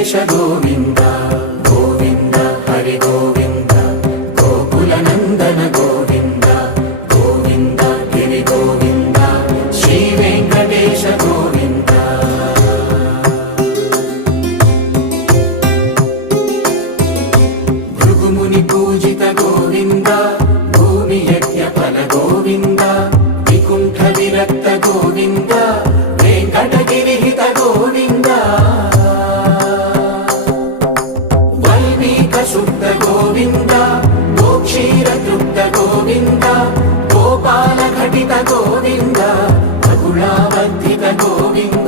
వెంకటేశ గోవింద గోవింద హరి గోవింద గోకుల నందన గోవింద గోవింద గిరి గోవింద శ్రీ వెంకటేశ గోవింద భృగుముని పూజిత గోవింద భూమి యజ్ఞ ఫల గోవింద వికుంఠ విరక్త గోవింద వెంకటగిరిహిత గోవింద వల్మీక శుద్ధ గోవింద గోక్షీర తృప్త గోవింద గోపాల ఘటిత గోవింద బహుళావర్ధిత గోవింద